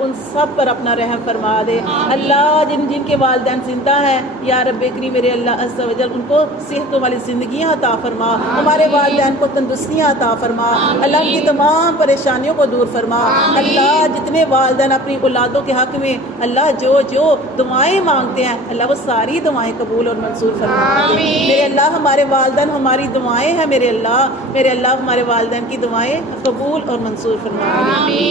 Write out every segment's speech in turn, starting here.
ان سب پر اپنا رحم فرما دے۔ اللہ جن کے والدین زندہ ہیں یا رب کریم میرے اللہ عز و جل ان کو صحتوں والی زندگیاں عطا فرما، ہمارے والدین کو تندرستیاں عطا فرما، اللہ ان کی تمام پریشانیوں کو دور فرما۔ اللہ جتنے والدین اپنی اولادوں کے حق میں اللہ جو دعائیں مانگتے ہیں اللہ وہ ساری دعائیں قبول اور منظور فرما دے۔ میرے اللہ ہمارے والدین ہماری دعائیں ہیں، میرے اللہ ہمارے والدین کی دعائیں قبول اور منظور فرما دے۔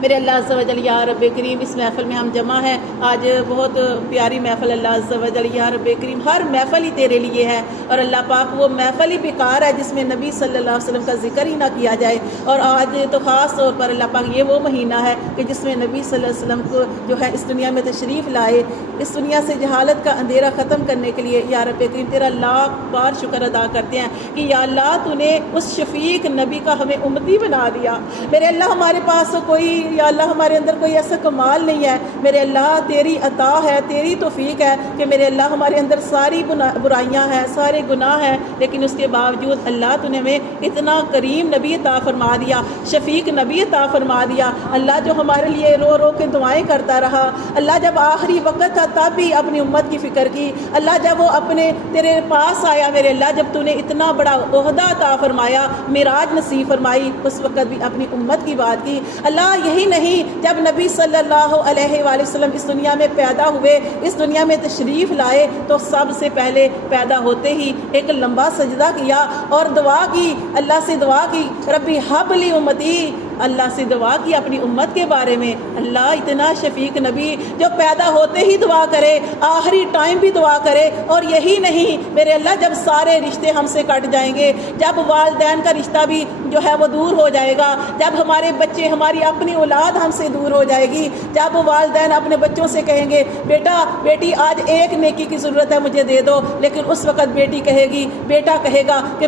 میرے اللہ عز و جل یا رب کریم اس محفل میں ہم جمع ہیں، آج بہت پیاری محفل اللہ عز و جل یا رب کریم، ہر محفل ہی تیرے لیے ہے، اور اللہ پاک وہ محفل ہی بیکار ہے جس میں نبی صلی اللہ علیہ وسلم کا ذکر ہی نہ کیا جائے، اور آج تو خاص طور پر اللہ پاک یہ وہ مہینہ ہے کہ جس میں نبی صلی اللہ علیہ وسلم کو جو ہے اس دنیا میں تشریف لائے، اس دنیا سے جہالت کا اندھیرا ختم کرنے کے لیے۔ یا رب کریم تیرا لاکھ بار شکر ادا کرتے ہیں کہ یا اللہ تو نے اس شفیق نبی کا ہمیں امتی بنا دیا۔ میرے اللہ ہمارے پاس کوئی یا اللہ ہمارے اندر کوئی ایسا کمال نہیں ہے، میرے اللہ تیری عطا ہے، تیری توفیق ہے کہ میرے اللہ ہمارے اندر ساری برائیاں ہیں، سارے گناہ ہیں، لیکن اس کے باوجود اللہ تو نے ہمیں اتنا کریم نبی عطا فرما دیا، شفیق نبی عطا فرما دیا۔ اللہ جو ہمارے لیے رو رو کے دعائیں کرتا رہا، اللہ جب آخری وقت تھا تب بھی اپنی امت کی فکر کی، اللہ جب وہ اپنے تیرے پاس آیا میرے اللہ، جب تو نے اتنا بڑا عہدہ عطا فرمایا، معراج نصیب فرمائی، اس وقت بھی اپنی امت کی بات کی۔ اللہ یہی نہیں، جب نبی صلی اللہ علیہ وآلہ وسلم اس دنیا میں پیدا ہوئے، اس دنیا میں تشریف لائے، تو سب سے پہلے پیدا ہوتے ہی ایک لمبا سجدہ کیا اور دعا کی، اللہ سے دعا کی، ربی حب لی امتی، اللہ سے دعا کی اپنی امت کے بارے میں۔ اللہ اتنا شفیق نبی جو پیدا ہوتے ہی دعا کرے، آخری ٹائم بھی دعا کرے، اور یہی نہیں میرے اللہ جب سارے رشتے ہم سے کٹ جائیں گے، جب والدین کا رشتہ بھی جو ہے وہ دور ہو جائے گا، جب ہمارے بچے ہماری اپنی اولاد ہم سے دور ہو جائے گی، جب والدین اپنے بچوں سے کہیں گے بیٹا بیٹی آج ایک نیکی کی ضرورت ہے مجھے دے دو، لیکن اس وقت بیٹی کہے گی، بیٹا کہے گا کہ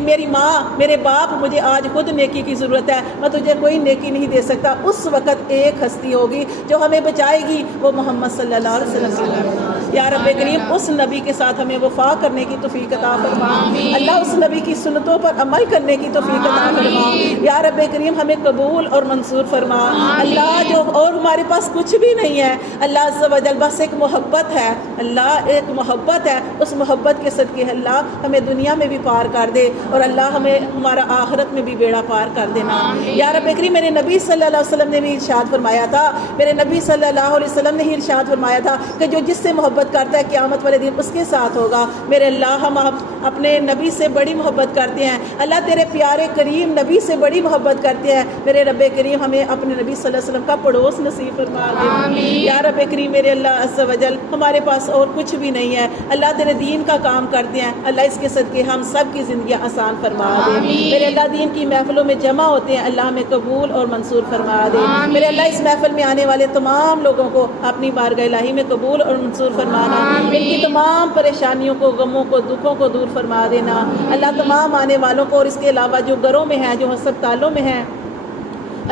میری ماں میرے باپ مجھے آج خود نیکی کی ضرورت ہے، میں تجھے کوئی نیکی نہیں دے سکتا۔ اس وقت ایک ہستی ہوگی جو ہمیں بچائے گی، وہ محمد صلی اللہ علیہ وسلم۔ یا رب کریم اس نبی کے ساتھ ہمیں وفا کرنے کی توفیق عطا فرما، اللہ اس نبی کی سنتوں پر عمل کرنے کی توفیق عطا فرما۔ یا رب کریم ہمیں قبول اور منظور فرما۔ اللہ جو اور ہمارے پاس کچھ بھی نہیں ہے، اللہ عز و جل بس ایک محبت ہے، اللہ ایک محبت ہے، اس محبت کے صدقے اللہ ہمیں دنیا میں بھی پار کر دے، اور اللہ ہمیں ہمارا آخرت میں بھی بیڑا پار کر دینا۔ یا رب کریم میرے نبی صلی اللہ علیہ وسلم نے بھی ارشاد فرمایا تھا، میرے نبی صلی اللہ علیہ وسلم نے ہی ارشاد فرمایا تھا کہ جو جس سے محبت کرتا ہے قیامت والے دن اس کے ساتھ ہوگا۔ میرے اللہ ہم اپنے نبی سے بڑی محبت کرتے ہیں، اللہ تیرے پیارے کریم نبی سے بڑی محبت کرتے ہیں، میرے رب کریم ہمیں اپنے نبی صلی اللہ علیہ وسلم کا پڑوس نصیب فرما دے۔ یا رب کریم میرے اللہ عز و جل ہمارے پاس اور کچھ بھی نہیں ہے، اللہ تیرے دین کا کام کرتے ہیں، اللہ اس کے صدقے ہم سب کی زندگیاں آسان فرما دے۔ میرے اللہ دین کی محفلوں میں جمع ہوتے ہیں، اللہ ہمیں قبول اور منظور فرما دے۔ میرے اللہ اس محفل میں آنے والے تمام لوگوں کو اپنی بارگاہ الہی میں قبول اور منظور فرمانا، ان کی تمام پریشانیوں کو، غموں کو، دکھوں کو دور فرما دینا۔ اللہ تمام آنے والوں کو اور اس کے علاوہ جو گھروں میں ہیں، جو ہسپتالوں میں ہیں،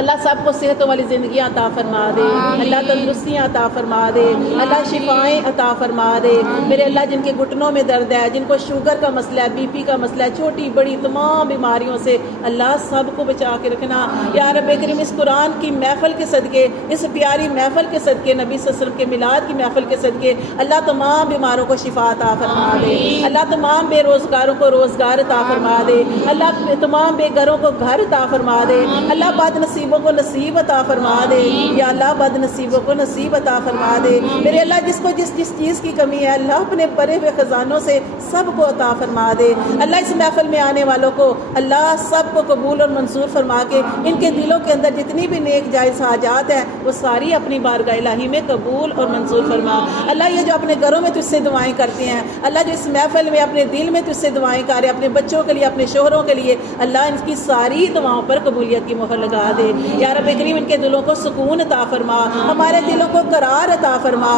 اللہ سب کو صحتوں والی زندگیاں عطا فرما دے، اللہ تندرستیاں عطا فرما دے، اللہ شفائیں عطا فرما دے۔ میرے اللہ جن کے گھٹنوں میں درد ہے، جن کو شوگر کا مسئلہ ہے، بی پی کا مسئلہ ہے، چھوٹی بڑی تمام بیماریوں سے اللہ سب کو بچا کے رکھنا۔ یا رب کریم اس قرآن کی محفل کے صدقے، اس پیاری محفل کے صدقے، نبی صلی اللہ علیہ وسلم کے میلاد کی محفل کے صدقے اللہ تمام بیماروں کو شفا عطا فرما دے، اللہ تمام بے روزگاروں کو روزگار عطا فرما دے، اللہ تمام بے گھروں کو گھر عطا فرما دے، اللہ بد نصیبوں کو نصیب عطا فرما دے، یا اللہ بد نصیبوں کو نصیب عطا فرما دے۔ میرے اللہ جس کو جس چیز کی کمی ہے اللہ اپنے بڑے ہوئے خزانوں سے سب کو عطا فرما دے۔ اللہ اس محفل میں آنے والوں کو اللہ سب کو قبول اور منظور فرما کے ان کے دلوں کے اندر جتنی بھی نیک جائز حاجات ہیں وہ ساری اپنی بارگاہ الہی میں قبول اور منظور فرما۔ اللہ یہ جو اپنے گھروں میں تجھ سے دعائیں کرتے ہیں، اللہ جو اس محفل میں اپنے دل میں تجھ سے دعائیں کر رہے ہیں، اپنے بچوں کے لیے، اپنے شوہروں کے لیے، اللہ ان کی ساری دعاؤں پر قبولیت کی مہر لگا دے۔ یا رب کریم ان کے دلوں کو سکون عطا فرما، ہمارے دلوں کو قرار عطا فرما۔